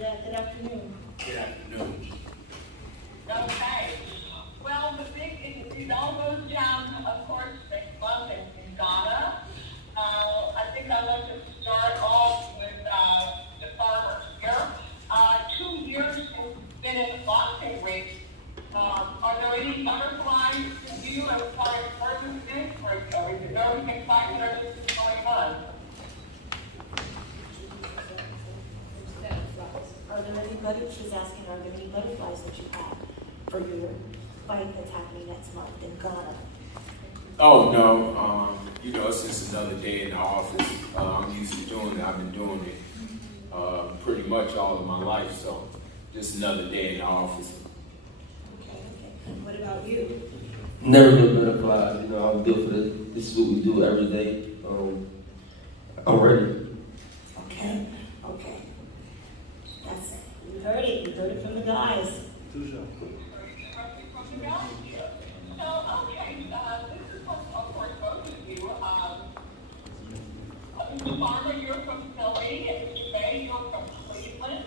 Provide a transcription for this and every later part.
Yeah, good afternoon. Good afternoon. Okay. Well, the big, it all goes down, of course, next month in Ghana. I think I want to start off with the farmers here. 2 years since been in the boxing race. Are there any butterflies to you as far as purpose is, or is it everything fine and everything's going on? Are there any butterflies, she's asking, are there any butterflies that you have for your fight that's happening next month in Ghana? Oh, no. It's just another day in the office. I'm used to doing it. I've been doing it pretty much all of my life, so just another day in the office. Okay. What about you? Never been butterflies. I'm built for this. This is what we do every day. I'm ready. Okay. That's it. You heard it. You heard it from the guys. So, okay, this is what, of course, both of you, Mr. Farmer, you're from Philly, and Mr. Bey, you're from Cleveland.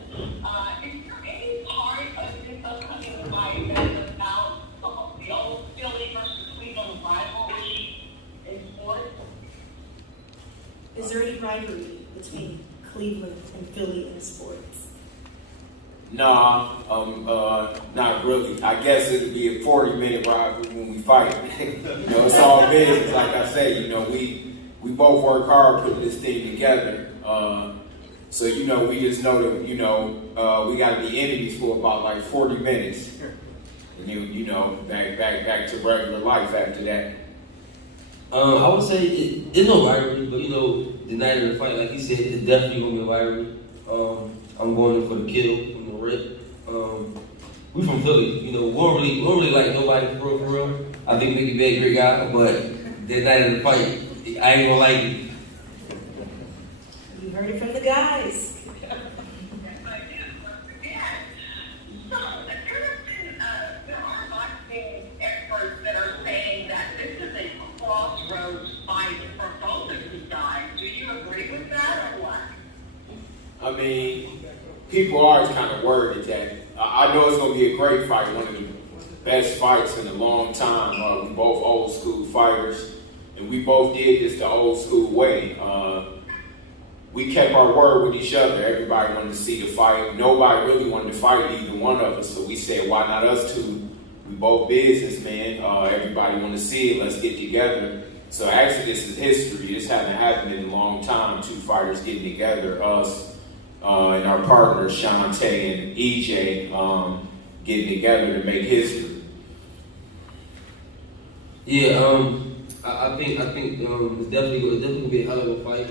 Is there any part of this upcoming fight that is about the old Philly versus Cleveland rivalry in sports? Is there any rivalry between Cleveland and Philly in sports? Nah, not really. I guess it'll be a 40-minute rivalry when we fight. It's all business. Like I say, we both work hard putting this thing together. So, we just know that, we got to be enemies for about like 40 minutes. And back to regular life after that. I would say it's no rivalry, but the night of the fight, like you said, it's definitely gonna be a rivalry. I'm going in for the kill from the rip. We from Philly, we don't really like nobody for real. I think Mickey Bey a great guy, but that night of the fight, I ain't gonna like it. You heard it from the guys. There are boxing experts that are saying that this is a crossroads fight for both of you guys. Do you agree with that or what? I mean, people are always kind of worried that. I know it's going to be a great fight, one of the best fights in a long time. We both old school fighters, and we both did this the old school way. We kept our word with each other. Everybody wanted to see the fight. Nobody really wanted to fight either one of us, so we said, why not us two? We both businessmen. Everybody want to see it. Let's get together. So actually, this is history. This hasn't happened in a long time. Two fighters getting together, us and our partners, Shantae and EJ, getting together to make history. Yeah, I think it's definitely gonna be a hell of a fight.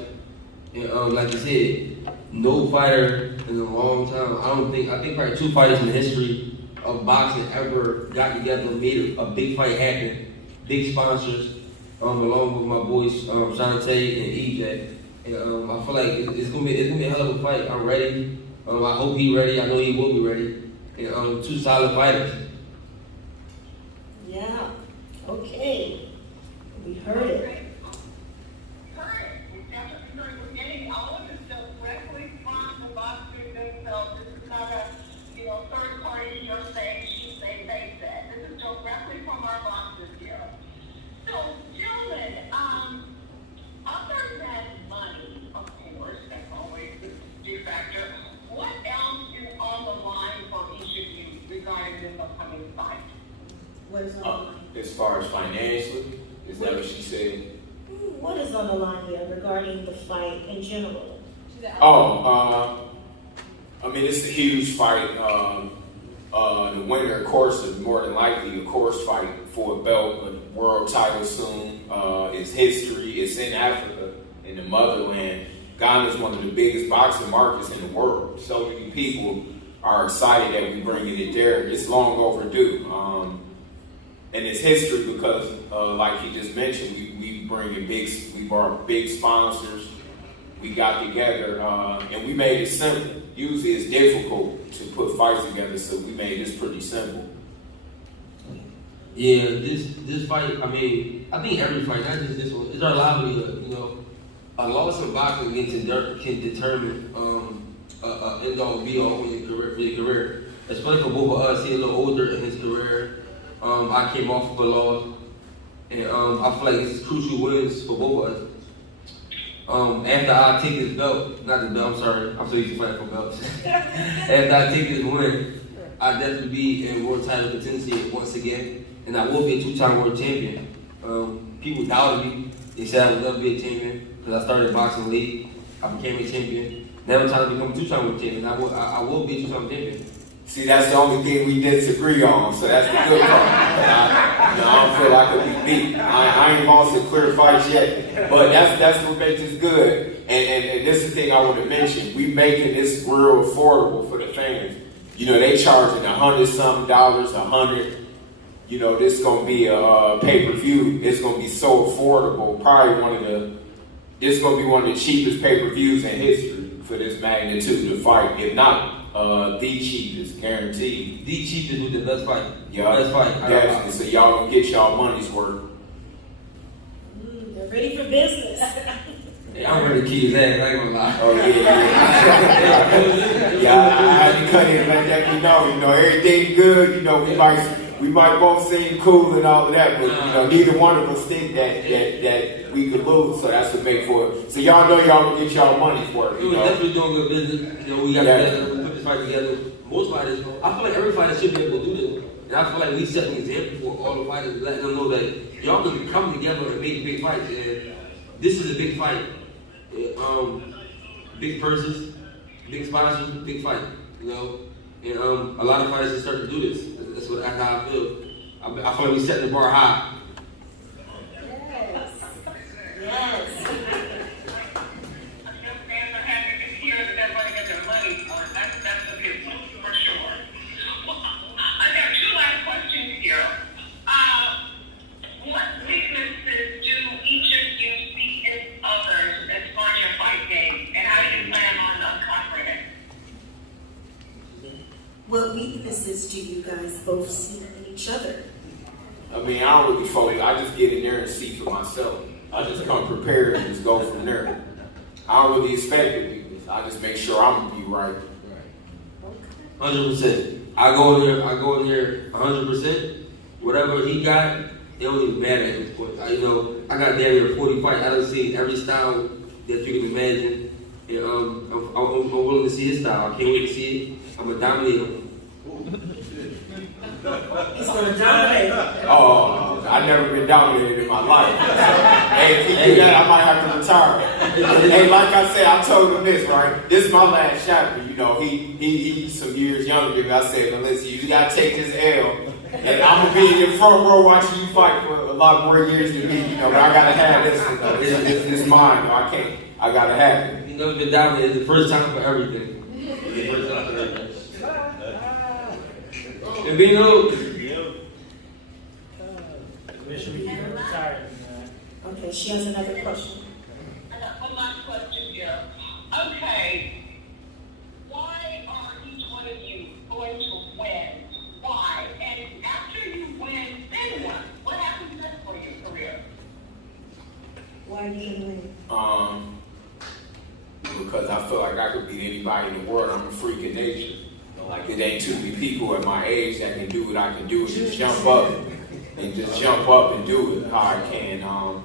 And like you said, no fighter in a long time. I think probably 2 fighters in the history of boxing ever got together and made a big fight happen. Big sponsors, along with my boys Shantae and EJ. And I feel like it's gonna be a hell of a fight. I'm ready. I hope he's ready. I know he will be ready. And 2 solid fighters. Yeah. Okay. We heard it. Third party, you're saying, she say, they said. This is directly from our boxes here. So, gentlemen, other than money, of course, that's always the big factor, what else is on the line for each of you regarding this upcoming fight? What is on the line? As far as financially, is that what she said? What is on the line here regarding the fight in general? It's a huge fight. The winner, of course, is more than likely, fight for a belt, a world title soon. It's history. It's in Africa, in the motherland. Ghana is one of the biggest boxing markets in the world. So many people are excited that we're bringing it there. It's long overdue. And it's history because, like he just mentioned, we brought big sponsors. We got together and we made it simple. Usually it's difficult to put fights together, so we made this pretty simple. Yeah, this fight, I think every fight, not just this one, it's our livelihood, A loss in boxing can determine end all be all for your career. Especially for both of us, he's a little older in his career. I came off of a loss, and I feel like it's crucial wins for both of us. After I take his belt, not the belt, I'm sorry, I'm so used to fighting for belts. After I take his win, I'll definitely be in world title contention once again, and I will be a 2-time world champion. People doubted me. They said I would never be a champion because I started boxing late. I became a champion. Now I'm trying to become a 2-time world champion. I will be a 2-time champion. See, that's the only thing we disagree on, so that's the good part. I don't feel like I could be beat. I ain't lost a clear fight yet, but that's what makes us good. And this is the thing I want to mention. We making this real affordable for the fans. You know, they charging $100-something, $100. You know, this is gonna be a pay-per-view. It's gonna be so affordable. Probably this is gonna be one of the cheapest pay-per-views in history for this magnitude of fight, if not. The cheapest, guaranteed. The cheapest with the best fight. Yeah, best fight. Definitely. So y'all gonna get y'all money's worth. They're ready for business. Hey, I'm ready to keep his ass, I ain't gonna lie. Oh yeah. I had to cut in and let that be known. You know, everything good. You know, we might both seem cool and all of that, but you know, neither one of us think that we could lose. So that's what make for it. So y'all know y'all gonna get y'all money's worth. We definitely doing good business. You know, we got together, we put this fight together. Most fighters, I feel like every fighter should be able to do this. And I feel like we set an example for all the fighters, letting them know that y'all can come together and make big fights. And this is a big fight. Big purses, big sponsors, big fight. You know, and a lot of fighters are starting to do this. That's how I feel. I feel like we set the bar high. Yes. What weaknesses do each of you see in others as far as your fight game, and how do you plan on conquering it? What weaknesses do you guys both see in each other? I mean, I don't really focus. I just get in there and see for myself. I just come prepared and just go from there. I don't really expect the weakness. I just make sure I'm gonna be right. 100%. I go in there 100%. Whatever he got, it don't even matter at this point. I got damn near 40 fights. I done seen every style that you can imagine. And I'm willing to see his style. I can't wait to see it. I'm gonna dominate him. He's gonna dominate. Oh, I've never been dominated in my life. Hey, if he do that, I might have to retire. Hey, like I said, I told him this, right? This is my last shot, but you know, he's some years younger than me. I said, well, listen, you gotta take this L. And I'm gonna be in the front row watching you fight for a lot more years than me, you know, but I gotta have this, you know, it's mine, I gotta have it. He's never been dominated. It's the first time for everything. The first time for everything. And being Okay, she has another question. I got one last question here. Okay, why are each one of you going to win? Why? And after you win, then what? What happens next for your career? Why are you gonna win? Because I feel like I could beat anybody in the world. I'm a freak of nature. Like, it ain't too many people at my age that can do what I can do and just jump up and do it how I can. And,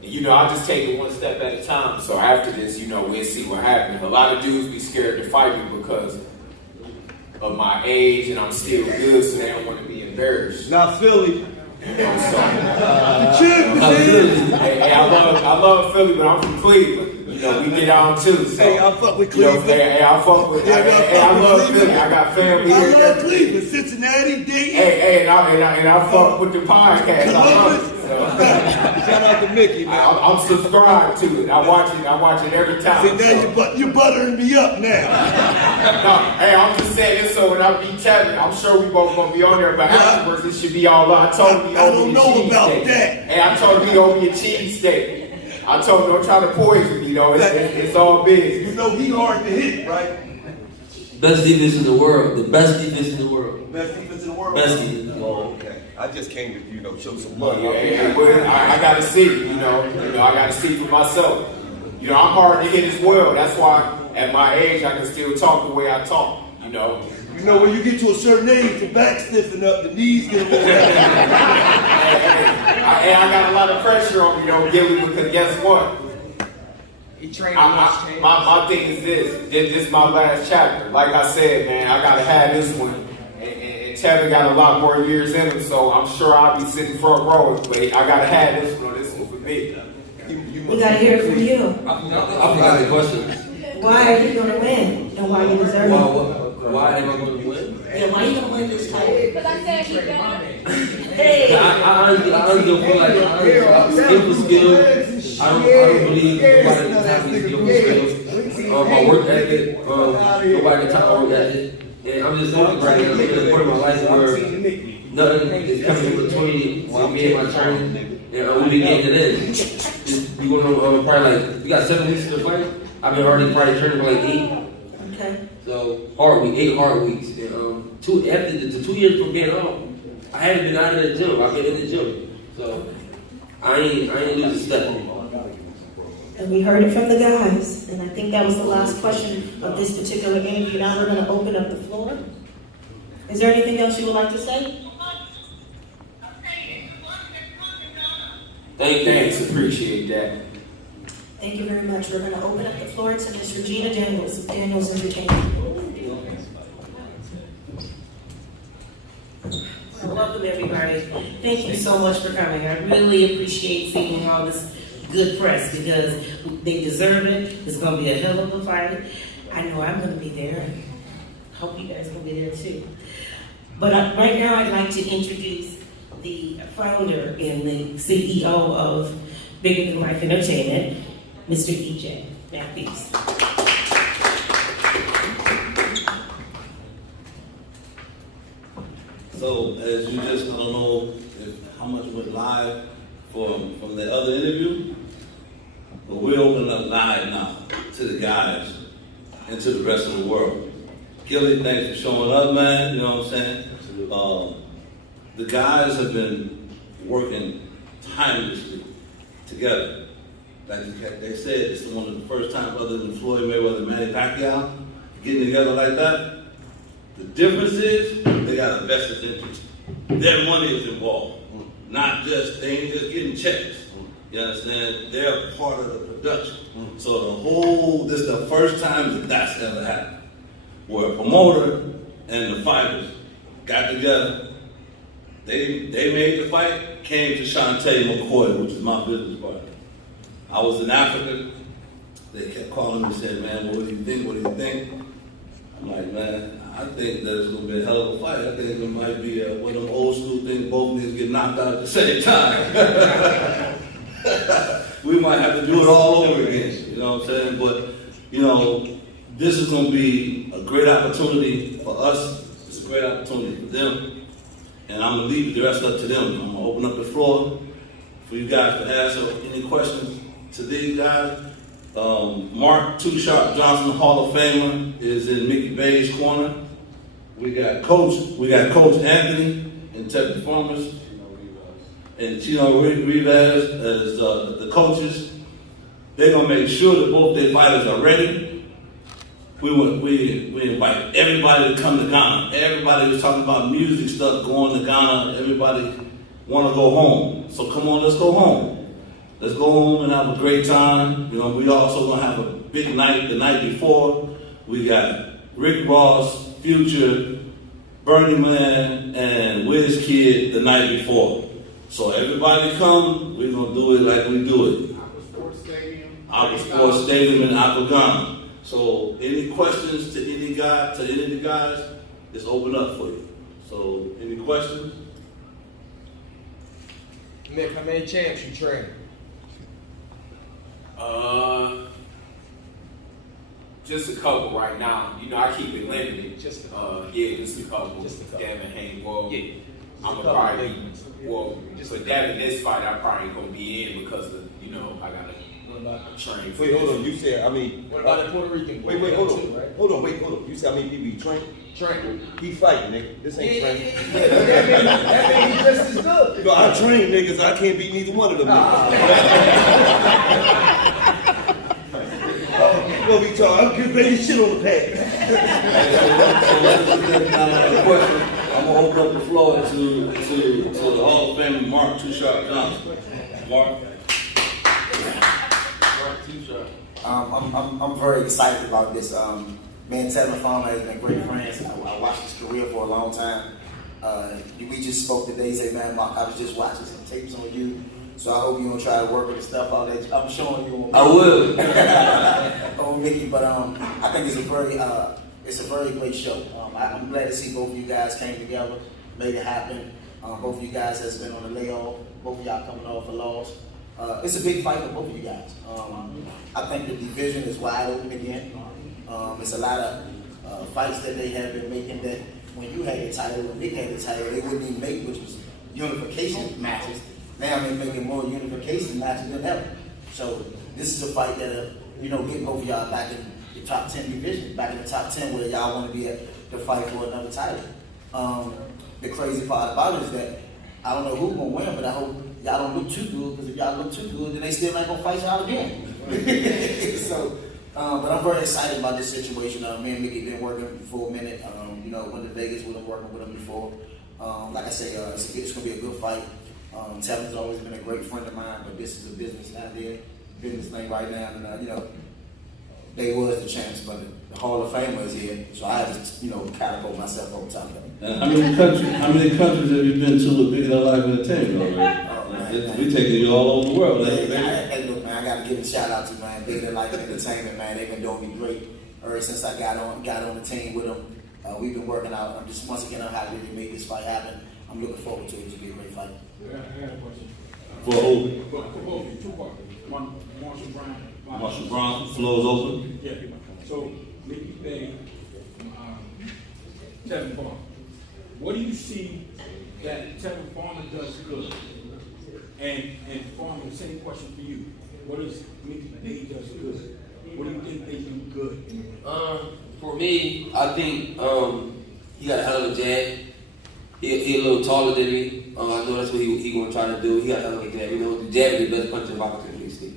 you know, I just take it one step at a time. So after this, you know, we'll see what happens. A lot of dudes be scared to fight me because of my age and I'm still good, so they don't want to be embarrassed. Not Philly. You know, so, hey, I love Philly, but I'm from Cleveland. You know, we get on too. So, Hey, I fuck with Cleveland. You know, hey, I fuck with. Yeah, I love Philly. I got family I here. love Cleveland, Cincinnati, Dayton. Hey, and I fuck with the podcast. I love it. So, Shout out to Mickey, man. I'm subscribed to it. I watch it every time. See, now you're buttering me up now. No, hey, I'm just saying this so when I beat Tevin, I'm sure we both gonna be on there, but afterwards it should be all I told him he I owe don't me a know cheese about steak. that. Hey, I told him he owe me a cheese steak. I told him don't try to poison me, though. It's all business. You know he hard to hit, right? best defense in the world. The best defense in the world. Best defense in the world? Best defense. Oh, okay. I just came to, show some love. I got to see, I got to see for myself. I'm hard to hit as well. That's why at my age, I can still talk the way I talk, you know. You know, when you get to a certain age, the back stiffen up, the knees get a little I got a lot of pressure on me, though, Gilly, because guess what? He trained my thing is this is my last chapter. Like I said, man, I gotta have this one. And Tevin got a lot more years in him, so I'm sure I'll be sitting front row, but I gotta have this one. This one for me. We gotta hear it from you. I forgot the question. Why are you gonna win? And why you deserve it? Why am I going to win? Yeah, why you gonna win this title? Because I said he better. Hey! I honestly feel like skill for skill. I don't believe nobody can top me skill for skill. My work ethic, nobody can top my work ethic. And I'm just looking right now. I'm at the point in my life where nothing is coming in between me and my training. And we getting it in. We going on probably like, we got 7 weeks to fight. I've been already probably training for like 8. Okay. So hard week, 8 hard weeks. And after the 2 years from being off, I haven't been out of the gym. I've been in the gym. So I ain't losing step. And we heard it from the guys, and I think that was the last question of this particular interview. Now we're gonna open up the floor. Is there anything else you would like to say? Thanks, appreciate that. Thank you very much. We're gonna open up the floor to Miss Regina Daniels, Daniels Entertainment. Welcome everybody. Thank you so much for coming. I really appreciate seeing all this good press because they deserve it. It's going to be a hell of a fight. I know I'm going to be there and hope you guys will be there too. But right now I'd like to introduce the founder and the CEO of Bigger Than Life Entertainment, Mr. EJ Matthews. So, as you just, I don't know how much went live from the other interview, but we're opening up live now to the guys and to the rest of the world. Gilly, thanks for showing up, man. You know what I'm saying? The guys have been working tirelessly together. Like they said, it's one of the first times other than Floyd Mayweather and Manny Pacquiao getting together like that. The difference is they got a vested interest. Their money is involved. Not just, they ain't just getting checks. You understand? They're part of the production. So this is the first time that's ever happened. Where a promoter and the fighters got together, they made the fight, came to Shantae McCoy, which is my business partner. I was in Africa. They kept calling me and said, man, what do you think? What do you think? I'm like, man, I think that it's going to be a hell of a fight. I think it might be one of them old school things, both niggas get knocked out at the same time. We might have to do it all over again, you know what I'm saying? But, you know, this is going to be a great opportunity for us. It's a great opportunity for them. And I'm going to leave the rest up to them. I'm going to open up the floor for you guys to ask any questions to these guys. Mark Too Sharp Johnson, Hall of Famer, is in Mickey Bey's corner. We got Coach Anthony in Tevin Farmer, and Chino Rivas as the coaches. They're gonna make sure that both their fighters are ready. We invite everybody to come to Ghana. Everybody was talking about music stuff, going to Ghana. Everybody want to go home. So come on, let's go home. Let's go home and have a great time. You know, we also gonna have a big night the night before. We got Rick Ross, Future, Bernie Man, and Wiz Kid the night before. So everybody come, we're gonna do it like we do it. Aqua Sports Stadium in Accra, Ghana. So any questions to any of the guys, it's open up for you. So any questions? Mick, how many champs you train? Just a couple right now. You know, I keep it limited. Just a couple. Just a couple. Devin Hayne, well, yeah. I'm gonna probably, for Devin, this fight, I probably gonna be in because of, you know, I gotta train. Wait, hold on. You said, I mean. What about the Puerto Rican? Wait, hold on. Right? Hold on. You said how many people you train? Train. He fighting, nigga. This ain't training. That means he's just as good. No, I train niggas. I can't beat neither one of them niggas. gonna be talking. I'm getting ready to shit on the pad. Question. I'm gonna open up the floor to the Hall of Famer Mark Too Sharp Johnson. Mark. Mark Too Sharp. I'm very excited about this. Me and Tevin Farmer has been great friends. I watched his career for a long time. We just spoke today. He said, "Man, Mark, I was just watching some tapes on you. So I hope you don't try to work with the stuff out that I'm showing you on Mickey." I will. On Mickey, but I think it's a very great show. I'm glad to see both of you guys came together, made it happen. Both of you guys has been on the layoff. Both of y'all coming off a loss. It's a big fight for both of you guys. I think the division is wide open again. It's a lot of fights that they have been making that when you had the title, when Nick had the title, they wouldn't even make, which was unification matches. Now they're making more unification matches than ever. So this is a fight that get both of y'all back in the top 10 division, back in the top 10 where y'all want to be at to fight for another title. The crazy part about it is that I don't know who's gonna win, but I hope y'all don't look too good, because if y'all look too good, then they still not gonna fight y'all again. So, but I'm very excited about this situation. Me and Mickey been working for a minute. Went to Vegas with him, working with him before. Like I say, it's gonna be a good fight. Tevin's always been a great friend of mine, but this is a business thing right now, and they was the champs, but the Hall of Famer is here, so I have to, catapult myself over top of them. How many countries have you been to with Bigger Than Life Entertainment already? We taking you all over the world. Hey, look, man, I got to give a shout out to Bigger Than Life Entertainment, man. They've been doing me great ever since I got on the team with them. We've been working out. I'm just once again on how to really make this fight happen. I'm looking forward to it. It's gonna be a great fight. I had a question. For who? For both, two parts. One, Marshall Brown. Marshall Brown, floor is open. Yeah. So, Mickey Bey, Tevin Farmer. What do you see that Tevin Farmer does good? And Farmer, the same question for you. What does Mickey Bey does good? What do you think they do good? For me, I think he got a hell of a jab. He a little taller than me. I know that's what he gonna try to do. He got a hell of a jab. The jab is the best punch in boxing, basically.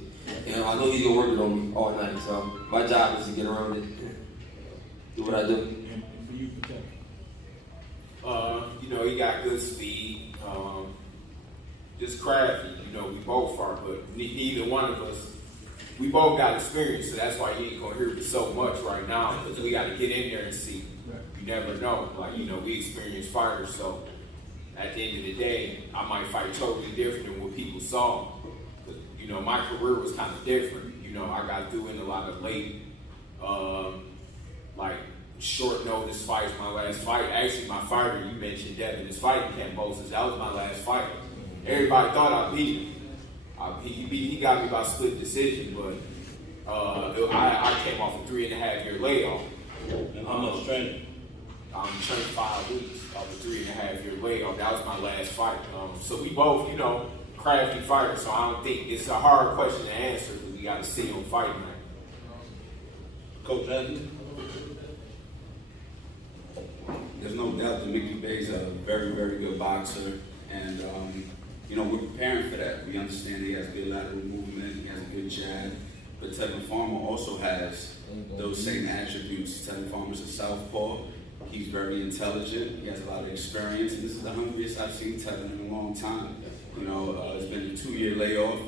And I know he's gonna work it on me all night. So my job is to get around it, do what I do. And for you, for Tevin? He got good speed, just crafty. We both are, but neither one of us. We both got experience, so that's why you ain't gonna hear me so much right now, because we got to get in there and see. You never know. We experienced fighters, so at the end of the day, I might fight totally different than what people saw. But, my career was kind of different. I got through in a lot of late, short notice fights. My last fight, actually, my fighter you mentioned, Devin, is fighting Cambosis. That was my last fight. Everybody thought I beat him. He got me by split decision, but I came off a 3.5 year layoff. How much training? I'm trained 5 weeks off a 3.5 year layoff. That was my last fight. So we both, crafty fighters. So I don't think it's a hard question to answer, because we got to see on fight night. Coach Anthony? There's no doubt that Mickey Bey's a very, very good boxer, and we're preparing for that. We understand he has good lateral movement, he has a good jab, but Tevin Farmer also has those same attributes. Tevin Farmer's a southpaw. He's very intelligent. He has a lot of experience, and this is the hungriest I've seen Tevin in a long time. It's been a 2-year layoff.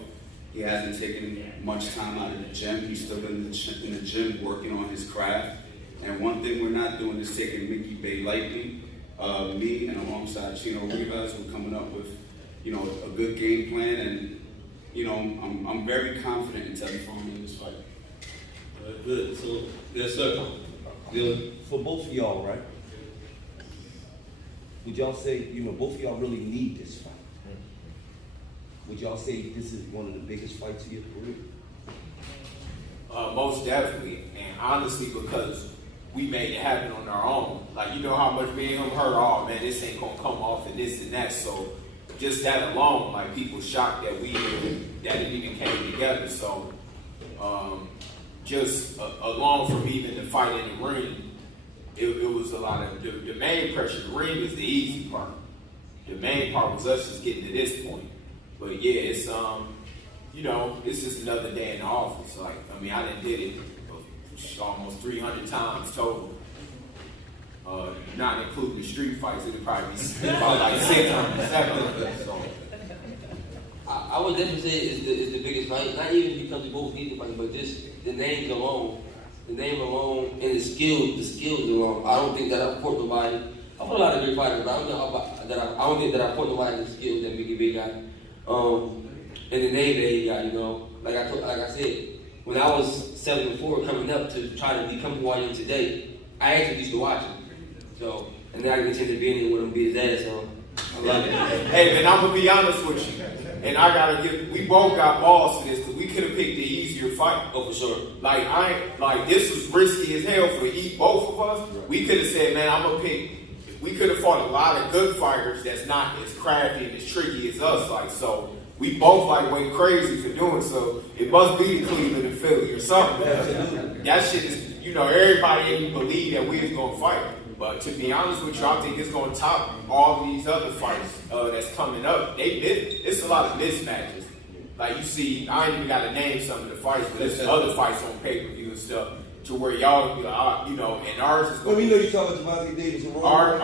He hasn't taken much time out of the gym. He's still been in the gym working on his craft. And one thing we're not doing is taking Mickey Bey lightly. Me and alongside Chino Rivas, we're coming up with, a good game plan, and I'm very confident in Tevin Farmer in this fight. Good. So, yes, sir. Dylan. For both of y'all, right? Would y'all say, both of y'all really need this fight? Would y'all say this is one of the biggest fights of your career? Most definitely, and honestly, because we made it happen on our own. How much me and him heard, man, this ain't gonna come off and this and that. So just that alone, people shocked that it even came together. So just alone from even the fight in the ring, it was a lot of the main pressure. The ring is the easy part. The main part was us just getting to this point. But yeah, it's it's just another day in the office. I done did it almost 300 times total. Not including the street fights, it'd probably be about like 600, 700. So. I would definitely say it's the biggest fight. Not even because we both need to fight, but just the names alone. The name alone and the skills alone. I don't think that I fought nobody. I fought a lot of great fighters, but I don't think that I fought nobody the skills that Mickey Bey got. And the name that he got, you know. Like I said, when I was 7-4 coming up to try to become who I am today, I actually used to watch him. So, and then I get a chance to be in here with him, be his ass, so I love it. Hey, man, I'm gonna be honest with you. And I gotta we both got balls for this, because we could have picked the easier fight. Oh, for sure. Like this was risky as hell for both of us. We could have said, man, I'm gonna pick. We could have fought a lot of good fighters that's not as crafty and as tricky as us. Like, so we both like went crazy for doing so. It must be the Cleveland and Philly or something. That shit is, you know, everybody didn't believe that we was gonna fight. But to be honest with you, I think it's going to top all these other fights that's coming up. It's a lot of mismatches. Like you see, I ain't even got to name some of the fights, but there's other fights on pay-per-view and stuff to where y'all, you know, and ours is going to be. We know you're talking about Devontae Davis and Roman.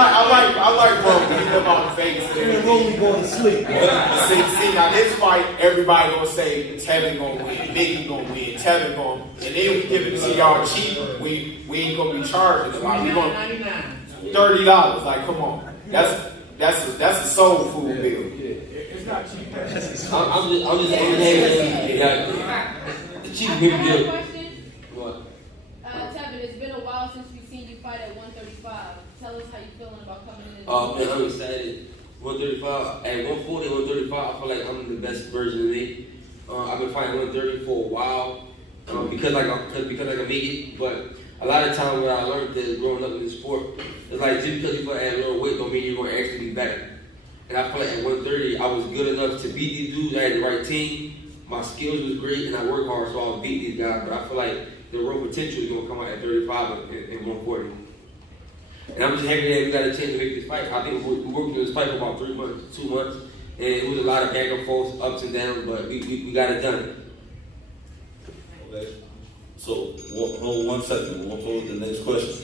I like Roman. He live on Vegas. And Roman going to sleep. See, now this fight, everybody gonna say Tevin gonna win, Mickey gonna win, Tevin gonna, and then we give it to y'all cheap. We ain't gonna be charging. Like we gonna $30. Like, come on, that's a soul food bill. It's not cheap. I'm just the cheap people I have a deal. question. What? Tevin, it's been a while since we've seen you fight at 135. Tell us how you feeling about coming in. Man, I'm excited. 135, at 140, 135, I feel like I'm the best version of me. I've been fighting 130 for a while because I can make it. But a lot of times what I learned is growing up in the sport, it's like just because you fight at a little weight don't mean you're going to actually be better. And I feel like at 130, I was good enough to beat these dudes. I had the right team. My skills was great, and I worked hard, so I'll beat these guys. But I feel like the real potential is going to come out at 35 and 140. And I'm just happy that we got a chance to make this fight. I think we worked on this fight for about 3 months, 2 months, and it was a lot of back and forth, ups and downs, but we got it done. Okay. So hold 1 second. We'll pose the next question.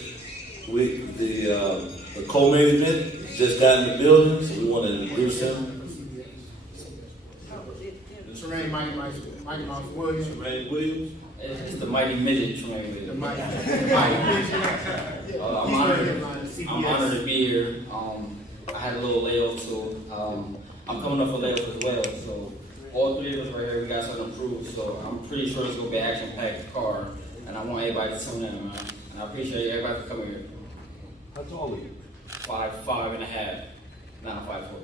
The co-main event just got in the building, so we want to introduce him. Terrain Mighty Mouse Williams. Terrain Williams. It's the Mighty Midget Terrain. The Mighty Midget. I'm honored to be here. I had a little layoff, so I'm coming up for layoff as well. So all three of us right here, we got something to prove. So I'm pretty sure it's gonna be an action-packed card, and I want everybody to tune in, man. And I appreciate everybody for coming here. How tall are you? 5'5.5". Now I'm 5'4".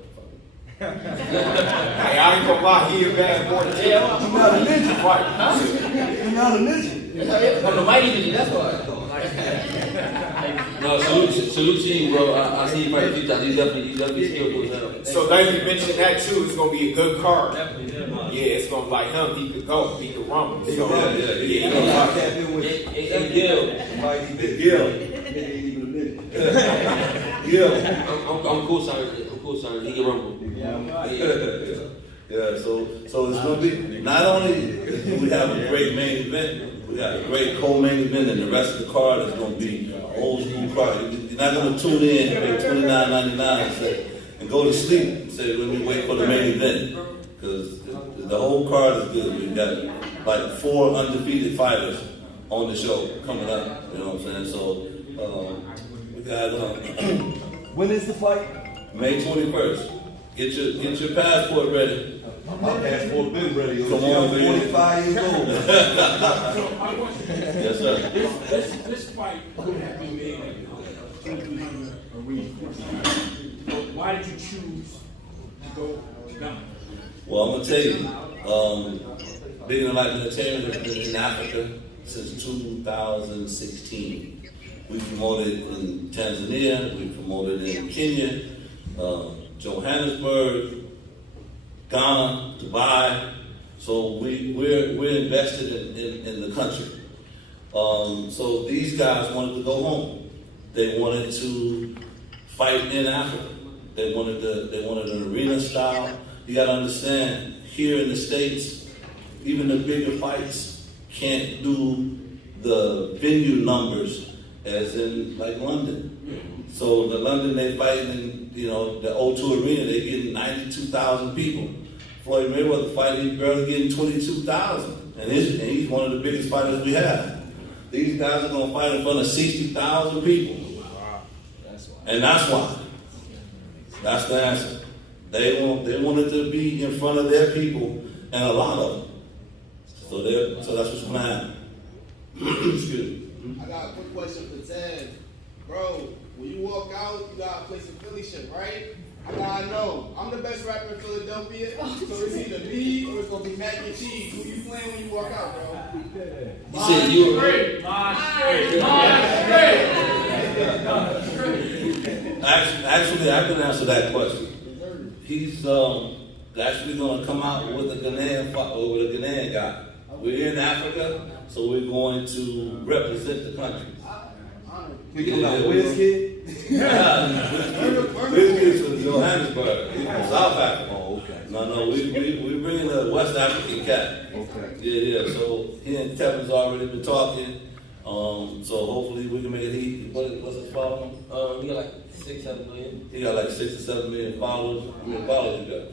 Hey, I ain't gonna lie, he a bad boy. Yeah, You're not a midget. Right. You're not a midget. I'm the Mighty Midget, that's why. No, salute to you, bro. I see you fight a few times. You definitely skillful now. So like you mentioned that too, it's gonna be a good card. Yeah, it's gonna be like him, he could go, he could rumble. So, Mighty Big Gil. It ain't even a midget. Yeah. I'm co-signing. He can rumble. Yeah, so it's gonna be not only do we have a great main event, we got a great co-main event, and the rest of the card is gonna be old school card. You're not gonna tune in, pay $29.99 and go to sleep and say, let me wait for the main event, because the whole card is good. We got like 4 undefeated fighters on the show coming up. You know what I'm saying? So we got When is the fight? May 21st. Get your passport ready. My passport been ready. Come on, I'm 45 years old. Yes, sir. This fight could have been made at 300 arena. Why did you choose to go down? Well, I'm gonna tell you, Big and Life Entertainment has been in Africa since 2016. We promoted in Tanzania, we promoted in Kenya, Johannesburg, Ghana, Dubai. So we're invested in the country. So these guys wanted to go home. They wanted to fight in Africa. They wanted an arena style. You got to understand, here in the States, even the bigger fights can't do the venue numbers as in like London. So the London they fighting in, the O2 Arena, they getting 92,000 people. Floyd Mayweather fighting, he's barely getting 22,000. And he's one of the biggest fighters we have. These guys are gonna fight in front of 60,000 people. And that's why. That's the answer. They wanted to be in front of their people, and a lot of them. So that's what's gonna happen. Excuse me. I got a quick question for Ted. Bro, when you walk out, you gotta play some Philly shit, right? I gotta know. I'm the best rapper in Philadelphia, so it's either me or it's gonna be mac and cheese. Who you playing when you walk out, bro? You said you were Actually, I can answer that question. He's actually going to come out with a Ghanaian guy. We're in Africa, so we're going to represent the country. We come out Wizkid? Wizkid is from Johannesburg. He's from South Africa. Oh, okay. No, we're bringing a West African cat. Okay. Yeah. So he and Tevin's already been talking. So hopefully we can make it. What's his following? He got like 6-7 million. He got like 6 or 7 million followers. How many followers you got?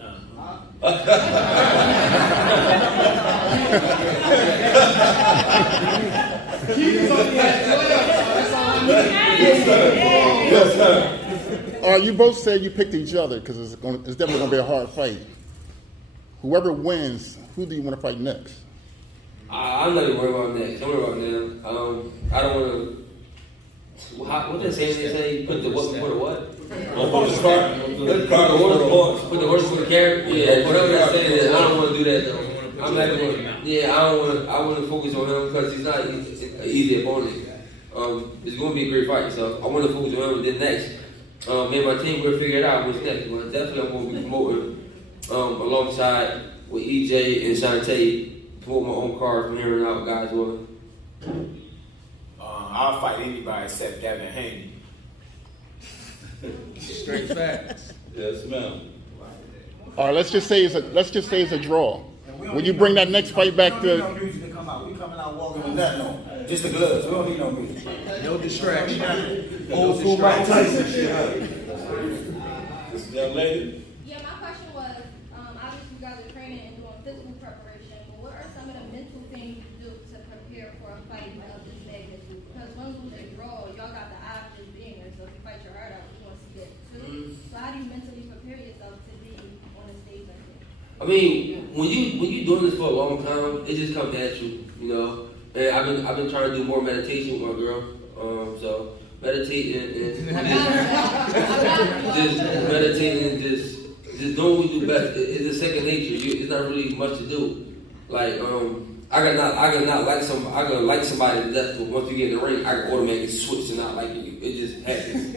Yes, sir. You both said you picked each other because it's definitely going to be a hard fight. Whoever wins, who do you want to fight next? I'm not even worried about next. Don't worry about them. I don't want to. What they say? Put the what before the what? Put the horse before the carrot. Yeah, whatever they're saying. I don't want to do that though. I'm not going. Yeah, I don't want to. I want to focus on him because he's not an easy opponent. It's going to be a great fight, so I want to focus on him. And then next, me and my team will figure it out what's next. But definitely, I'm going to be promoting alongside with EJ and Shantae. Promote my own card from here on out, guys. I'll fight anybody except Devin Haney. Straight facts. Yes, ma'am. All right, let's just say it's a draw. When you bring that next fight back to... We come out. We coming out walking with nothing on. Just the gloves. We don't need no music. No distraction. Old school Mike Tyson shit. This young lady. Yeah, my question was, obviously you guys are training and doing physical preparation, but what are some of the mental things you do to prepare for a fight of this magnitude? Because when we lose a draw, y'all got the eye of just being there, so if you fight your heart out, you want to see that too. So how do you mentally prepare yourself to be on a stage like that? I mean, when you doing this for a long time, it just comes natural, And I've been trying to do more meditation with my girl. So meditating and just meditating and just doing what we do best. It's a second nature. It's not really much to do. Like I gotta like somebody to death, but once you get in the ring, I can automatically switch to not liking you. It just happens.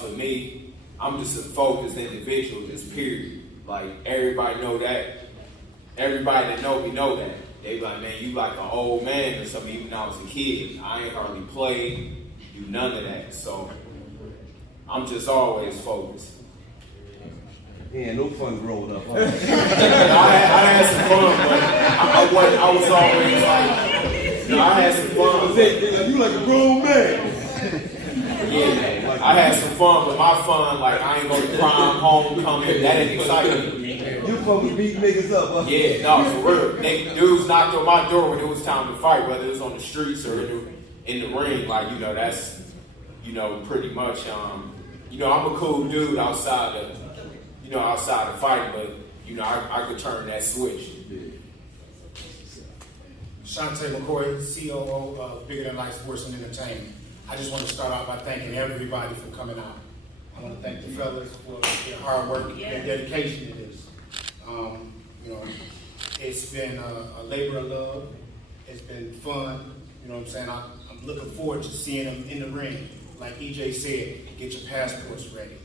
For me, I'm just a focused individual, just period. Like, everybody know that. Everybody that know me know that. They be like, man, you like an old man or something, even when I was a kid. I ain't hardly played, do none of that. So, I'm just always focused. Yeah, no fun growing up. Huh? I had some fun, but I was always like, I had some fun. You like a grown man. Yeah, man. I had some fun, but my fun, like, I ain't go to prom, homecoming, that ain't exciting. You fucking beat niggas up, huh? Yeah, no, for real. Dudes knocked on my door when it was time to fight, whether it was on the streets or in the ring. Like, that's, pretty much, I'm a cool dude outside of fighting, but, I could turn that switch. Shantae McCoy, COO of Bigger Than Life Sports and Entertainment. I just want to start out by thanking everybody for coming out. I want to thank the fellas for their hard work and dedication to this. It's been a labor of love. It's been fun. You know what I'm saying? I'm looking forward to seeing them in the ring. Like EJ said, get your passports ready.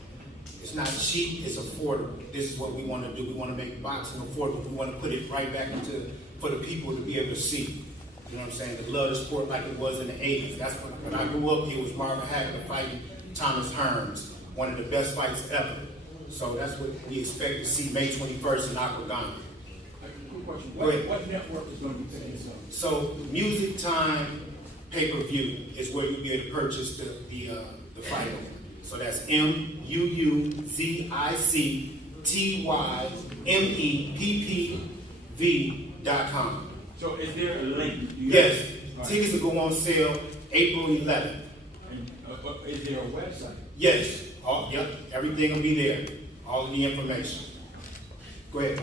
It's not cheap, it's affordable. This is what we want to do. We want to make boxing affordable. We want to put it right back for the people to be able to see. You know what I'm saying? To love the sport like it was in the 80s. That's when I grew up, it was Marvin Hagler fighting Thomas Hearns. One of the best fights ever. So that's what we expect to see May 21st in Aquagana. Quick question. Go ahead. What network is going to be picking this up? So Music Time pay-per-view is where you'll be able to purchase the fight on. So that's MUUZICTYMEPPV.com. So is there a link? Yes. All right. Tickets will go on sale April 11th. And, is there a website? Yes. Yep. Everything will be there. All of the information. Go ahead.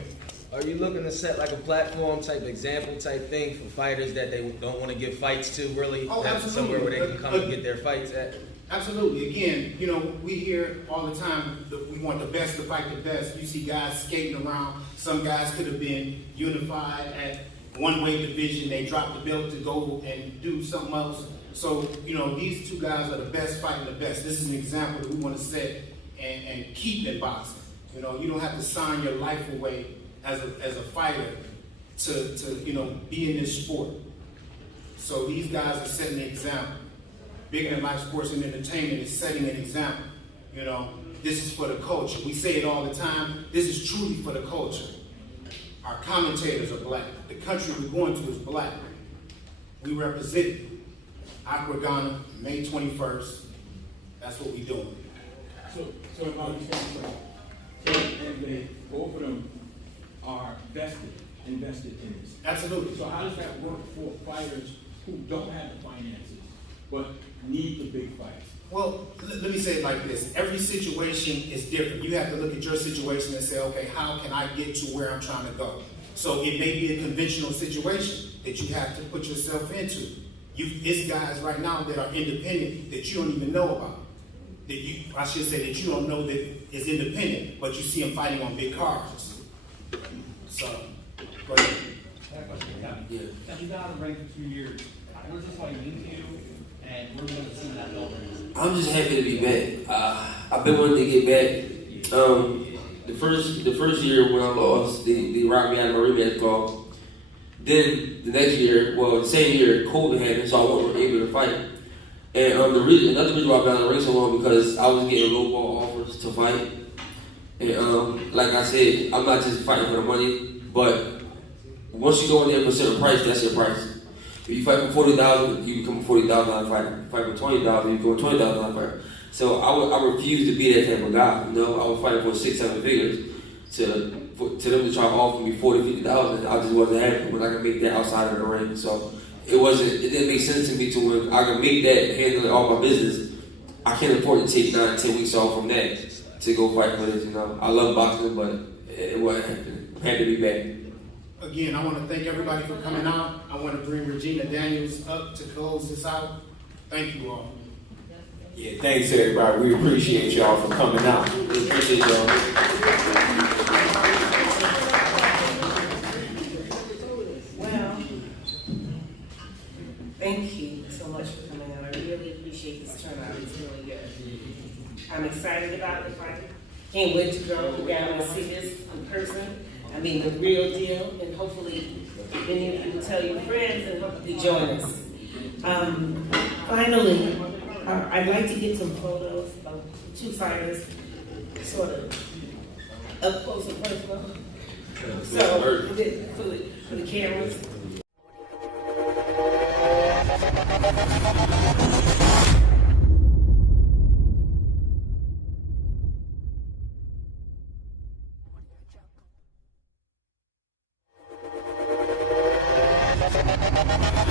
Are you looking to set like a platform type example type thing for fighters that they don't want to give fights to, really? Oh, Have absolutely. somewhere where they can come and get their fights at? Absolutely. Again, you know, we hear all the time that we want the best to fight the best. You see guys skating around. Some guys could have been unified at one weight division. They dropped the belt to go and do something else. So, you know, these two guys are the best fighting the best. This is an example that we want to set and keep in boxing. You know, you don't have to sign your life away as a fighter to you know, be in this sport. So these guys are setting an example. Bigger Than Life Sports and Entertainment is setting an example. You know, this is for the culture. We say it all the time. This is truly for the culture. Our commentators are black. The country we're going to is black. We represent it. Aquagana, May 21st. That's what we're doing. So if I understand correctly, and both of them are invested in this. Absolutely. So how does that work for fighters who don't have the finances but need the big fights? Well, let me say it like this. Every situation is different. You have to look at your situation and say, okay, how can I get to where I'm trying to go? So it may be a conventional situation that you have to put yourself into. It's guys right now that are independent that you don't even know about. I should say that you don't know that is independent, but you see them fighting on big cars. So, go ahead. Yeah. You got in the ring for 2 years. What does this like mean to you? And we're going to see that over. I'm just happy to be back. I've been wanting to get back. The first year when I lost, they rocked me out of my rematch call. Then the next year, the same year, COVID happened, so I wasn't able to fight. And another reason why I've been out of the ring so long because I was getting low ball offers to fight. And like I said, I'm not just fighting for the money, but once you go in there for a certain price, that's your price. If you fight for $40,000, you become a $40,000 fighter. If you fight for $20,000, you become a $20,000 fighter. So I refuse to be that type of guy. You know, I was fighting for 6-7 figures to them to try to offer me $40,000, $50,000. I just wasn't happy when I could make that outside of the ring. So it didn't make sense to me to when I could make that handling all my business. I can't afford to take 9-10 weeks off from that to go fight for this. You know, I love boxing, but it wasn't happening. I had to be back. Again, I want to thank everybody for coming out. I want to bring Regina Daniels up to close this out. Thank you all. Yeah, thanks everybody. We appreciate y'all for coming out. We appreciate y'all. Well, thank you so much for coming out. I really appreciate this turnout. It's really good. I'm excited about the fight. Can't wait to go down and see this in person. I mean, the real deal. And hopefully, many of you will tell your friends and hopefully join us. Finally, I'd like to get some photos of two fighters, sort of up close and personal. So, for the cameras. We'll be right back.